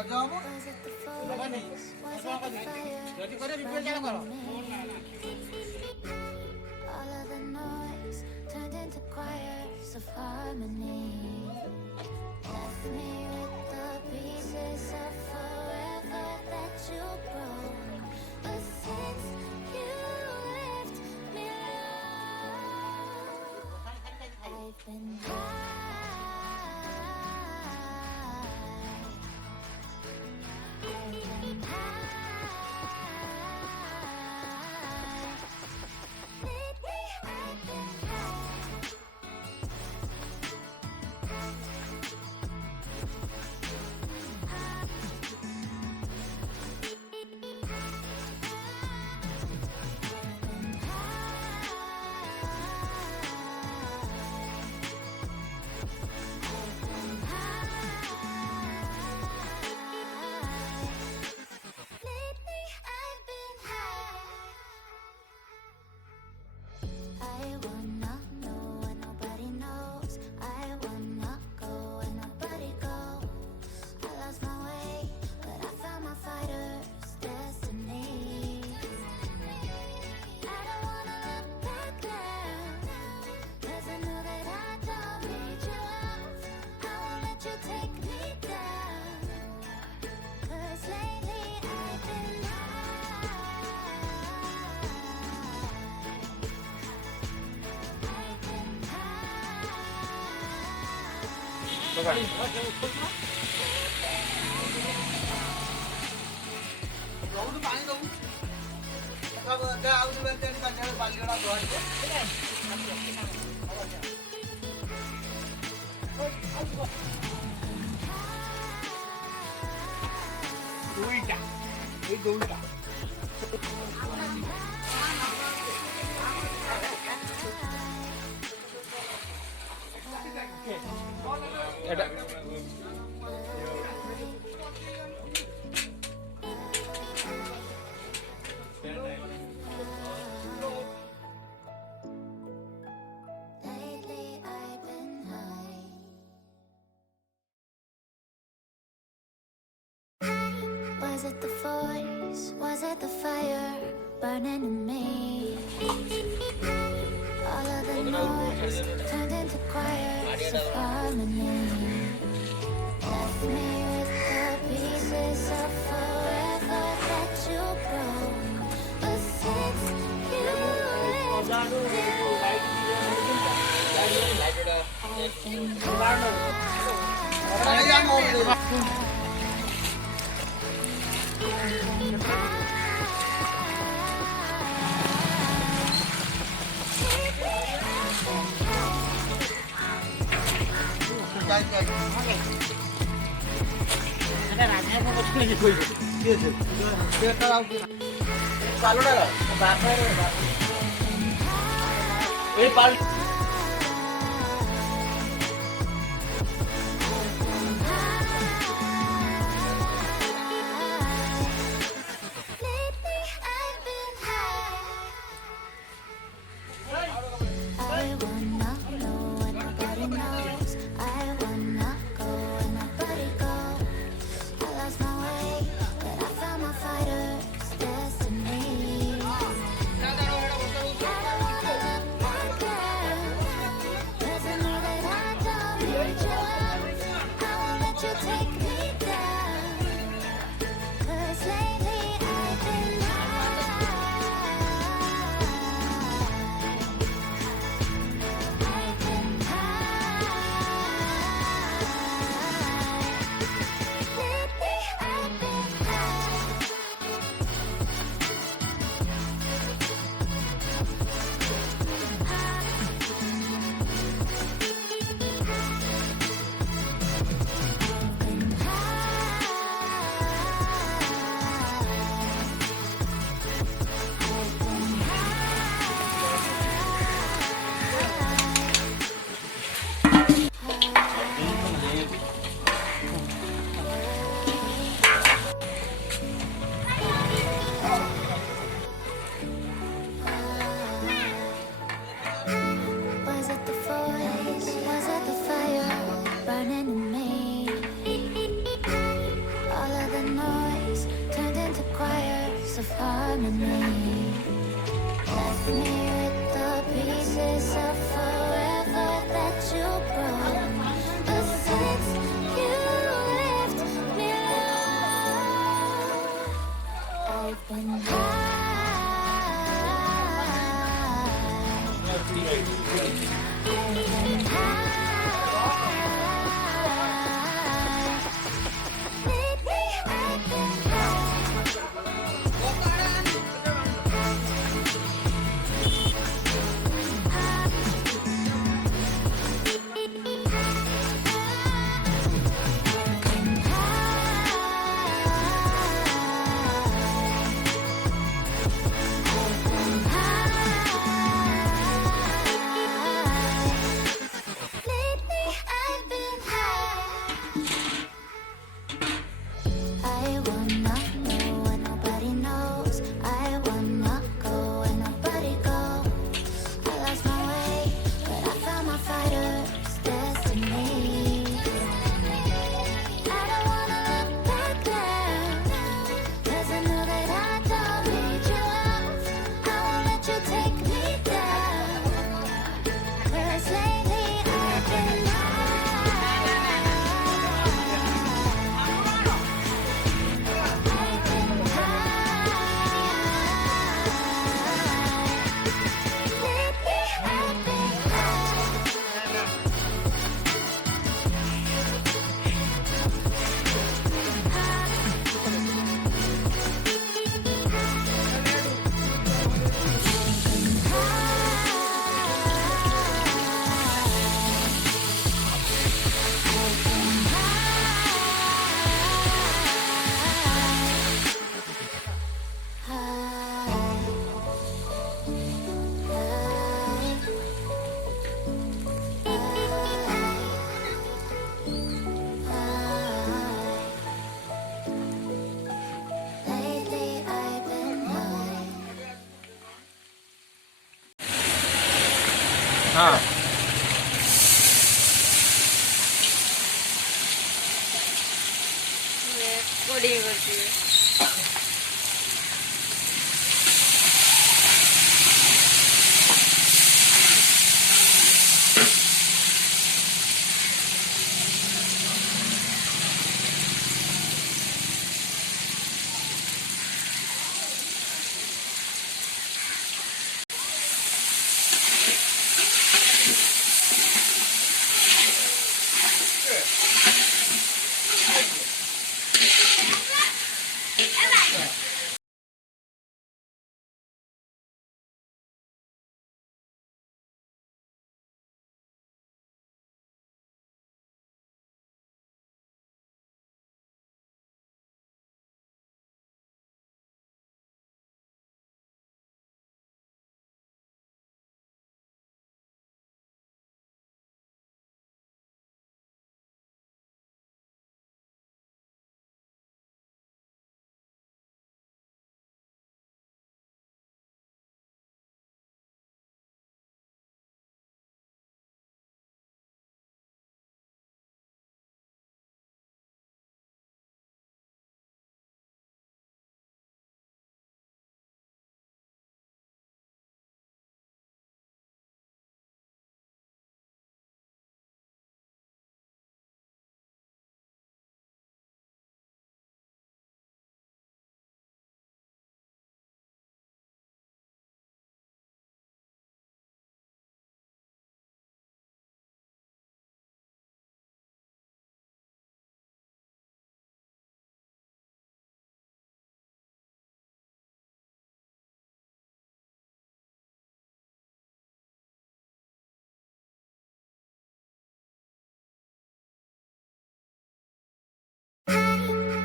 Was it the forest? Was it the fire? All of the noise turned into choirs of harmony. Left me with the pieces of forever that you broke. But since you left me alone, I've been high. I've been high. Lately I've been Lately I've been high. I wanna know what nobody knows. I wanna go where nobody goes. I lost my way, but I found my fighter's destiny. I don't wanna look back now, 'cause I know that I don't need your love. I won't let you take me down, 'cause lately I've been high. I've been Lately I've been high. Was it the voice? Was it the fire burning in me? All of the noise turned into choirs of harmony. Left me with the pieces of forever that you broke. But since you left me, I've been Lately I've been high. I wanna know what nobody knows. I wanna go where nobody goes. I lost my way, but I found my fighter's destiny. I don't wanna look back now, of harmony. Left me with the pieces of forever that you broke. But since you left me alone, I've been high. हाँ coding करती है।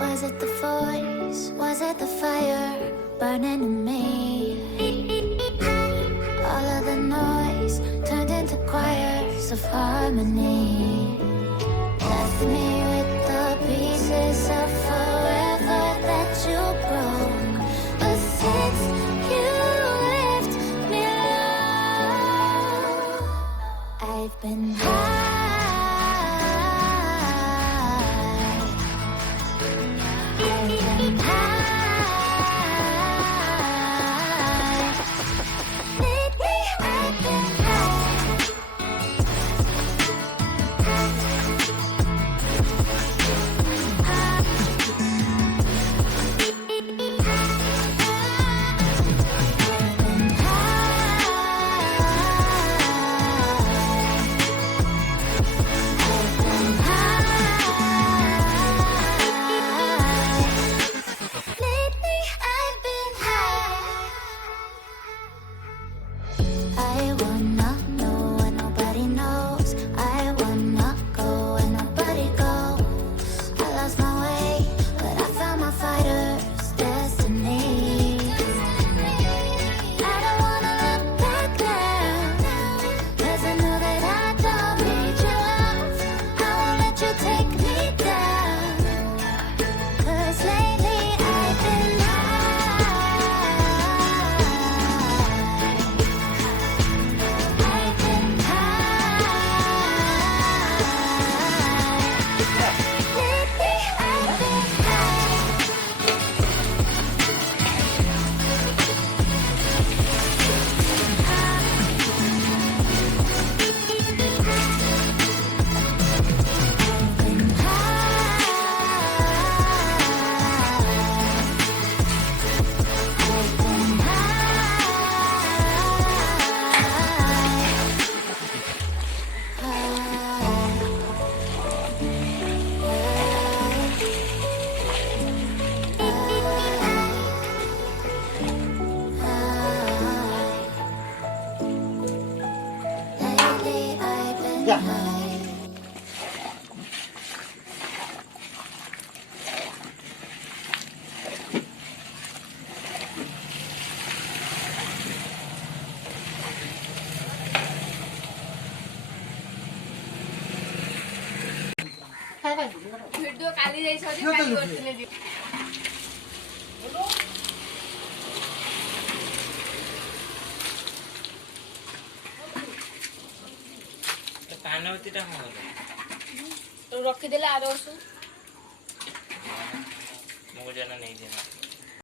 Was it the voice? Was it the fire burning in me? All of the noise turned into choirs of harmony. Left me with the pieces of forever that you broke. But since you left me alone, I've been high. I've been high. କାଲି ଯାଇଛନ୍ତି କାଲି କରିଥିଲେ ବି ପାନବତୀଟା ହଁ ରଖିଦେଲେ ଆର ବର୍ଷ ମୁଁ ଜଣ ନେଇଯିବି